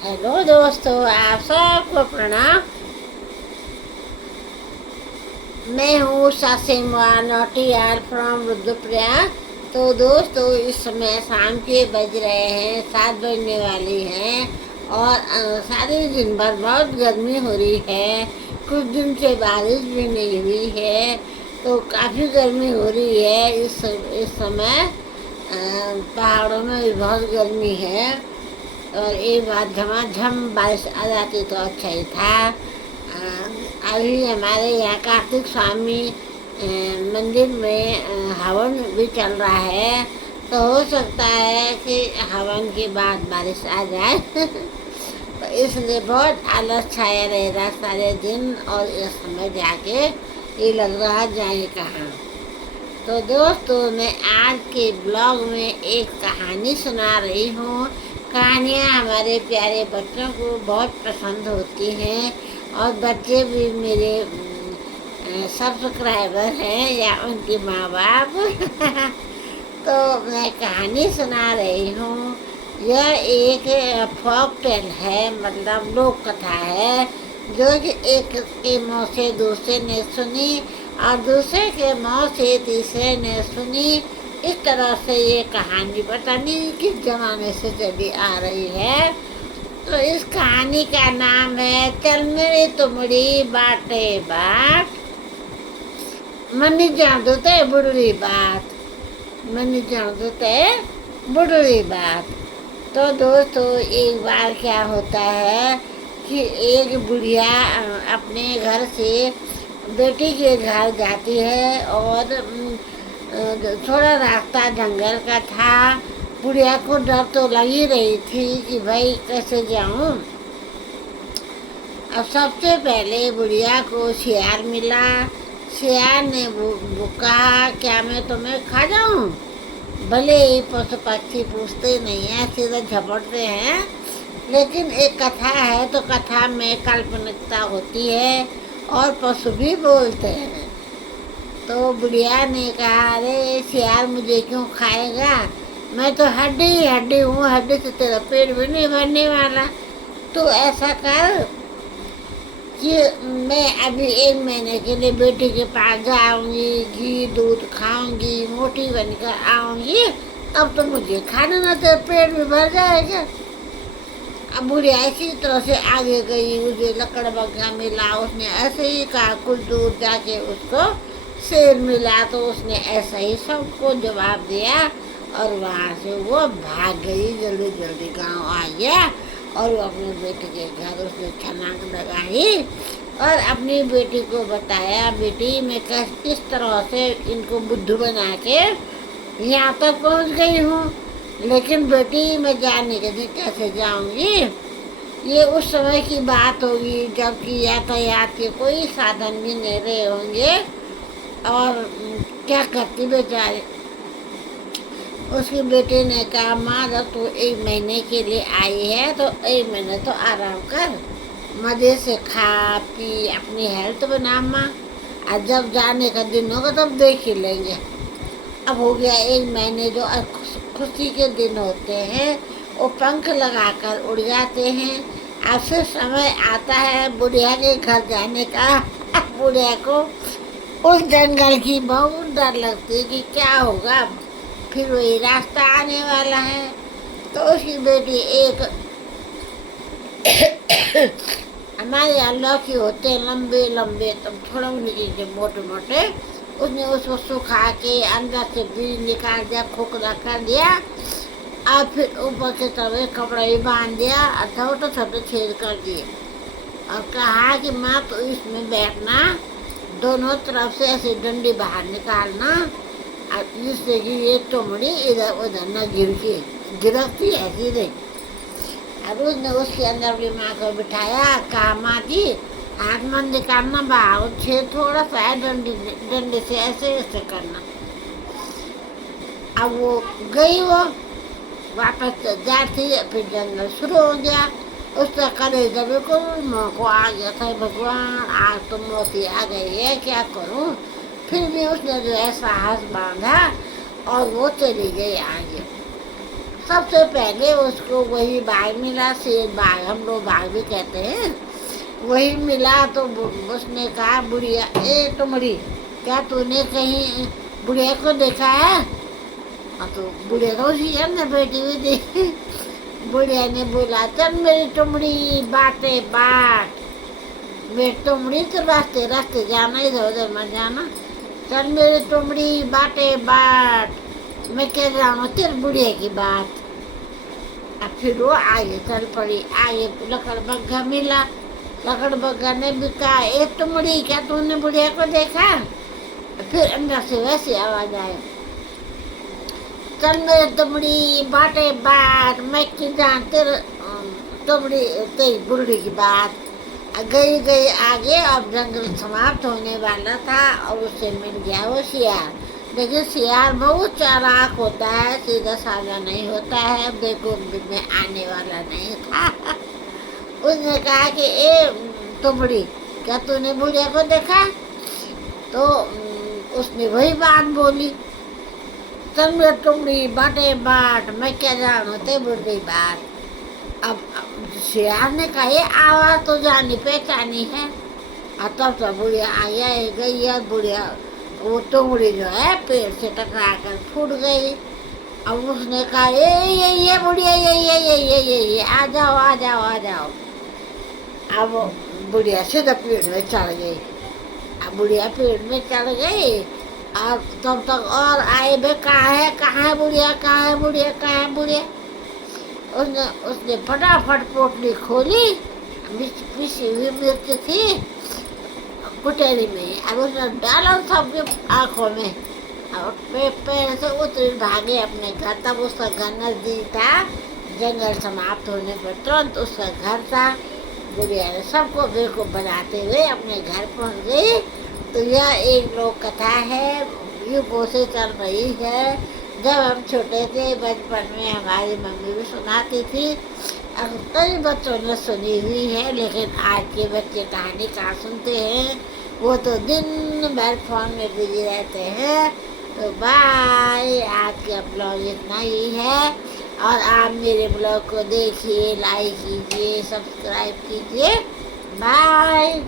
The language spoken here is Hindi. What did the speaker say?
हेलो दोस्तों, आप सबको प्रणाम। मैं हूँ सासिमा नौटियाल फ्रॉम रुद्रप्रयाग। तो दोस्तों, इस समय शाम के बज रहे हैं, 7 बजने वाली हैं और सारे दिन भर बहुत गर्मी हो रही है। कुछ दिन से बारिश भी नहीं हुई है, तो काफ़ी गर्मी हो रही है। इस समय पहाड़ों में भी बहुत गर्मी है और एक बार झमाझम बारिश आ जाती तो अच्छा ही था। अभी हमारे यहाँ कार्तिक स्वामी मंदिर में हवन भी चल रहा है, तो हो सकता है कि हवन के बाद बारिश आ जाए। तो इसलिए बहुत आलस छाया रहेगा सारे दिन और इस समय जाके ये लग रहा जाए कहाँ। तो दोस्तों, मैं आज के ब्लॉग में एक कहानी सुना रही हूँ। कहानियाँ हमारे प्यारे बच्चों को बहुत पसंद होती हैं और बच्चे भी मेरे सब्सक्राइबर हैं या उनके माँ बाप। तो मैं कहानी सुना रही हूँ। यह एक फोक टेल है, मतलब लोक कथा है, जो कि एक के मुँह से दूसरे ने सुनी और दूसरे के मुँह से तीसरे ने सुनी। इस तरह से ये कहानी पता नहीं किस जमाने से चली आ रही है। तो इस कहानी का नाम है चल मेरी तुमड़ी बाटे बाट, मनी जान दो ते बुढ़ी बात, मनी जान दो ते बुढ़ी बात। तो दोस्तों, एक बार क्या होता है कि एक बुढ़िया अपने घर से बेटी के घर जाती है और थोड़ा रास्ता जंगल का था। बुढ़िया को डर तो लगी रही थी कि भाई कैसे जाऊं। अब सबसे पहले बुढ़िया को शियार मिला। शियार ने कहा, क्या मैं तुम्हें खा जाऊं? भले ही पशु पक्षी पूछते नहीं हैं, सीधा झपटते हैं, लेकिन एक कथा है तो कथा में काल्पनिकता होती है और पशु भी बोलते हैं। तो बुढ़िया ने कहा, अरे शियार मुझे क्यों खाएगा? मैं तो हड्डी हड्डी हूँ, हड्डी से तेरा पेट भी नहीं भरने वाला। तो ऐसा कर कि मैं अभी 1 महीने के लिए बेटी के पास जाऊँगी, घी दूध खाऊंगी, मोटी बनकर आऊँगी, तब तो मुझे खाना ना तेरा पेट भी भर जाएगा। अब बुढ़िया इसी तरह से आगे गई, मुझे लकड़ बग्गा मिला, उसने ऐसे ही कहा। कुछ दूर जाके उसको शेर मिला, तो उसने ऐसा ही सबको जवाब दिया और वहाँ से वो भाग गई। जल्दी जल्दी गांव आ गया और वो अपने बेटी के घर उसने छलांग लगाई और अपनी बेटी को बताया, बेटी मैं किस तरह से इनको बुद्धू बना के यहाँ तक पहुँच गई हूँ, लेकिन बेटी मैं जाने के लिए कैसे जाऊँगी? ये उस समय की बात होगी जबकि यातायात के कोई साधन भी नहीं रहे होंगे और क्या करती बेचारे। उसकी बेटे ने कहा, माँ जब तू 1 महीने के लिए आई है तो 1 महीने तो आराम कर, मज़े से खा पी, अपनी हेल्थ बना माँ, और जब जाने का दिन होगा तब देख ही लेंगे। अब हो गया 1 महीने। जो खुशी के दिन होते हैं वो पंख लगाकर उड़ जाते हैं। अब से समय आता है बुढ़िया के घर जाने का। बुढ़िया को उस जंगल की बहुत डर लगती है कि क्या होगा, फिर वही रास्ता आने वाला है। तो उसकी बेटी एक हमारे यहाँ लौकी होते हैं लंबे लंबे, तब थोड़ा उनके मोटे मोटे, उसने उसको सुखा के अंदर से बीज निकाल दिया, खोखला कर दिया और फिर ऊपर के तरफ कपड़ा भी बांध दिया और छोटे छोटे छेद कर दिए और कहा कि माँ तो इसमें बैठना, दोनों तरफ से ऐसे डंडी बाहर निकालना जिससे कि ये टुमड़ी इधर उधर न गिरती ऐसी रही। और उसने उसके अंदर अपनी माँ को बिठाया, कहा माँ जी हाथ मत निकालना, बाहर छेद थोड़ा सा है, डंडे से ऐसे ऐसे करना। अब वो गई, वो वापस जाती, फिर जंगल शुरू हो गया। उसका कलेजा बिल्कुल मुँह को आ गया था, भगवान आज तो मौत आ गई है, क्या करूँ? फिर भी उसने जो है साहस बांधा और वो चली गई आगे। सबसे पहले उसको वही बाघ मिला, शेर बाघ, हम लोग बाघ भी कहते हैं, वही मिला। तो उसने कहा, बुढ़िया ए तुमड़ी, क्या तूने कहीं बुढ़िया को देखा है? हाँ, तो बुढ़िया को उसी ने बैठी हुई देखी। बुढ़िया ने बोला, चल मेरी तुमड़ी बाटे बाट, मेरी तुमड़ी तो रास्ते रास्ते जाना, इधर उधर मत जाना, चल मेरी तुमड़ी बाटे बाट, मैं क्या जानू तेरे बुढ़िया की बात। अब फिर वो आगे चल पड़ी, आगे लकड़बग्घा मिला। लकड़बग्घा ने भी कहा, ए तुमड़ी, क्या तूने बुढ़िया को देखा? फिर अंदर से वैसी आवाज आई, चल मेरे तुमड़ी बाटे बाट, मैं क्यों जान तेरे तुमड़ी तेरी बुढ़ी की बात। गई गई आगे, अब जंगल समाप्त होने वाला था और उससे मिल गया वो शियार। लेकिन शियार बहुत चालाक होता है, सीधा साधा नहीं होता है, देखो में आने वाला नहीं था। उसने कहा कि ए तुमड़ी, क्या तूने बुढ़िया को देखा? तो उसने वही बात बोली, चल मेरे तुमड़ी बाटे बाट, मैं क्या जानू ते बुढ़ी बात। अब शेर ने कहा, ये आवाज तो जानी पहचानी है। और तब तो बुढ़िया आया गई है। बुढ़िया वो तुमड़ी जो है पेड़ से टकरा कर फूट गई। अब उसने कहा, ये बुढ़िया, ये आ जाओ आ जाओ आ जाओ। अब बुढ़िया सीधा पेड़ में चढ़ गई। अब बुढ़िया पेड़ में चढ़ गई और तब तक और आए बे, कहाँ है बुढ़िया, कहाँ है बुढ़िया, कहाँ है बुढ़िया। उसने फटाफट पोटली खोली, पिसी हुई मिर्च थी कुटेरी में, अब उसने डाला सबके आँखों में और पैर से उतरी भागे अपने घर। तब उसका घर नजदीक था, जंगल समाप्त होने पर तुरंत उसका घर था। बुढ़िया ने सबको बेवकूफ बनाते हुए अपने घर पहुंच गई। तो यह एक लोक कथा है, युगों से चल रही है। जब हम छोटे थे बचपन में हमारी मम्मी भी सुनाती थी और कई बच्चों ने सुनी हुई है, लेकिन आज के बच्चे कहानी कहाँ सुनते हैं, वो तो दिन भर फोन में बिजी रहते हैं। तो बाय, आज का ब्लॉग इतना ही है और आप मेरे ब्लॉग को देखिए, लाइक कीजिए, सब्सक्राइब कीजिए। बाय।